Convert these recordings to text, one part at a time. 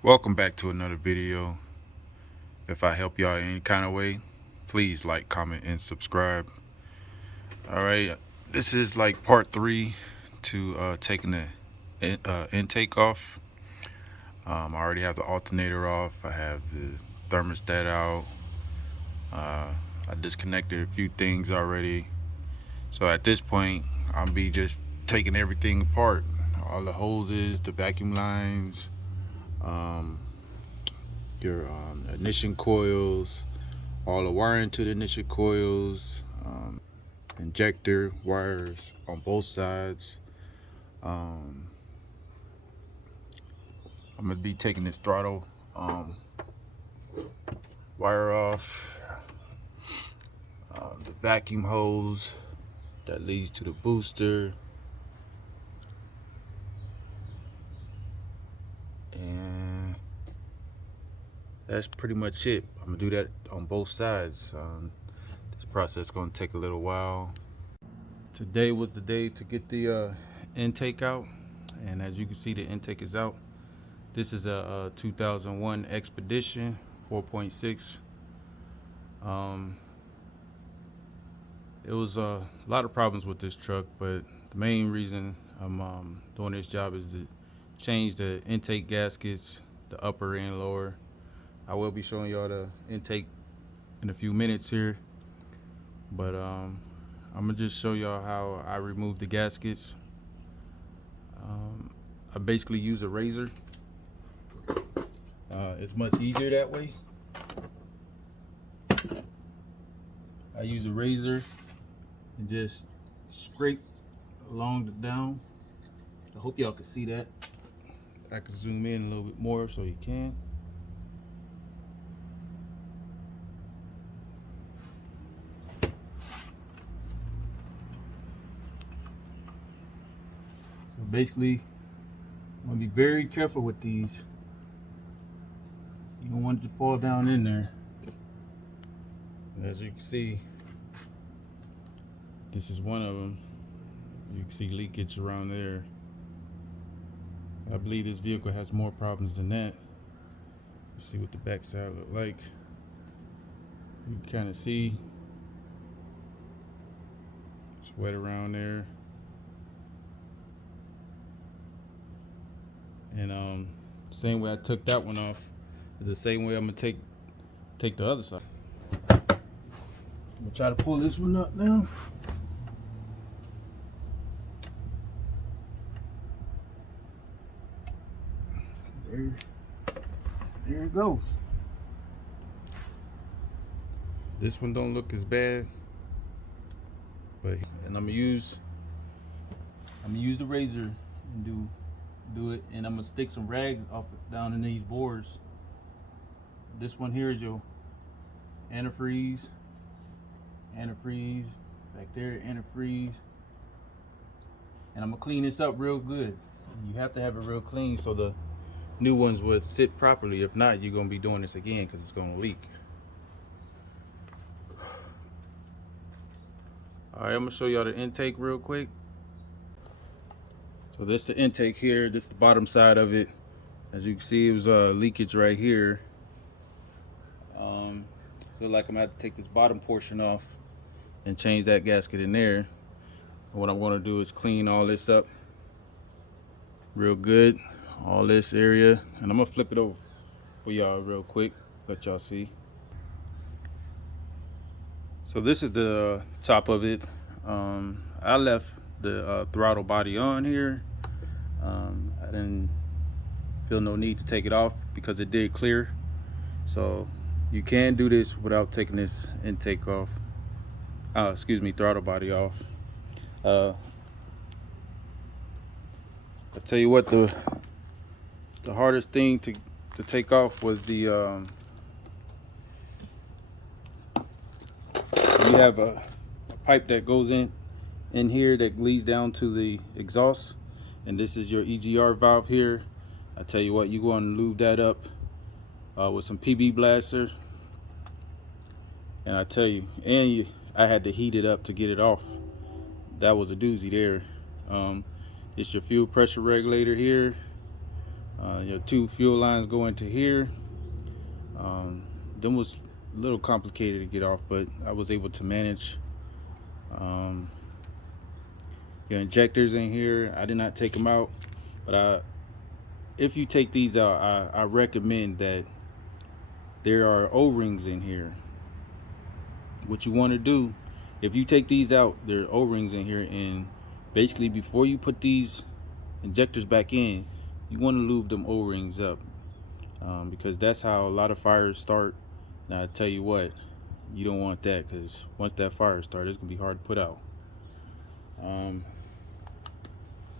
Welcome back to another video. If I help y'all in any kind of way, please like, comment, and subscribe. Alright, this is like part 3 to taking the intake off. I already have the alternator off. I have the thermostat out. I disconnected a few things already. So at this point, I'll be just taking everything apart. All the hoses, the vacuum lines, your ignition coils, all the wiring to the ignition coils, injector wires on both sides. I'm gonna be taking this throttle wire off, the vacuum hose that leads to the booster, and that's pretty much it. I'm gonna do that on both sides. This process is gonna take a little while. Today was the day to get the intake out, and as you can see, the intake is out. This is a 2001 Expedition 4.6. It was a lot of problems with this truck, but the main reason I'm doing this job is to change the intake gaskets, the upper and lower. I will be showing y'all the intake in a few minutes here, but I'm gonna just show y'all how I remove the gaskets. I basically use a razor. It's much easier that way. I use a razor and just scrape along the down. I hope y'all can see that. I can zoom in a little bit more so you can. So basically, I'm gonna be very careful with these. You don't want it to fall down in there. As you can see, this is one of them. You can see leakage around there. I believe this vehicle has more problems than that. Let's see what the backside look like. You can kind of see it's wet around there. And same way I took that one off is the same way I'm gonna take the other side. I'm gonna try to pull this one up now. There it goes. This one don't look as bad, but I'm gonna use the razor and do it, and I'm gonna stick some rags down in these boards. This one here is your antifreeze, back there, antifreeze, and I'm gonna clean this up real good. You have to have it real clean so the new ones would sit properly. If not, you're gonna be doing this again because it's gonna leak. All right, I'm gonna show y'all the intake real quick. So this is the intake here. This is the bottom side of it. As you can see, it was leakage right here. Feel like I'm gonna have to take this bottom portion off and change that gasket in there. And what I'm gonna do is clean all this up real good, all this area, and I'm gonna flip it over for y'all real quick, let y'all see. So this is the top of it. I left the throttle body on here. I didn't feel no need to take it off because it did clear. So you can do this without taking this intake off. Throttle body off. I tell you what, the hardest thing to take off was the you have a pipe that goes in here that leads down to the exhaust, and this is your Egr valve here. I tell you what, you go and lube that up with some PB blaster, and I tell you, I had to heat it up to get it off. That was a doozy there. It's your fuel pressure regulator here. Your two fuel lines go into here. Them was a little complicated to get off, but I was able to manage. Your injectors in here, I did not take them out, but if you take these out, I recommend that there are O-rings in here. What you want to do, if you take these out, there are O-rings in here, and basically before you put these injectors back in, you want to lube them O-rings up, because that's how a lot of fires start. Now I tell you what, you don't want that, because once that fire starts, it's gonna be hard to put out.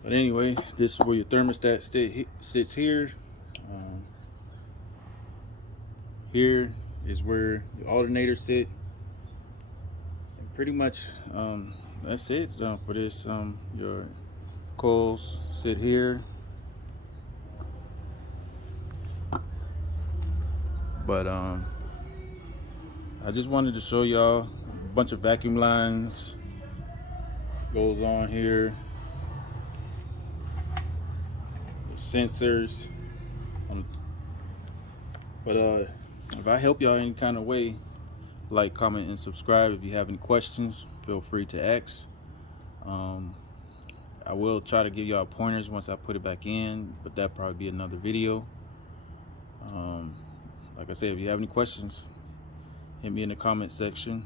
But anyway, this is where your thermostat sits here. Here is where your alternators sit. And pretty much that's it for this. Your coils sit here. But I just wanted to show y'all a bunch of vacuum lines goes on here, sensors. But if I help y'all any kind of way, like, comment, and subscribe. If you have any questions, feel free to ask. I will try to give y'all pointers once I put it back in, but that'll probably be another video. Like I said, if you have any questions, hit me in the comment section.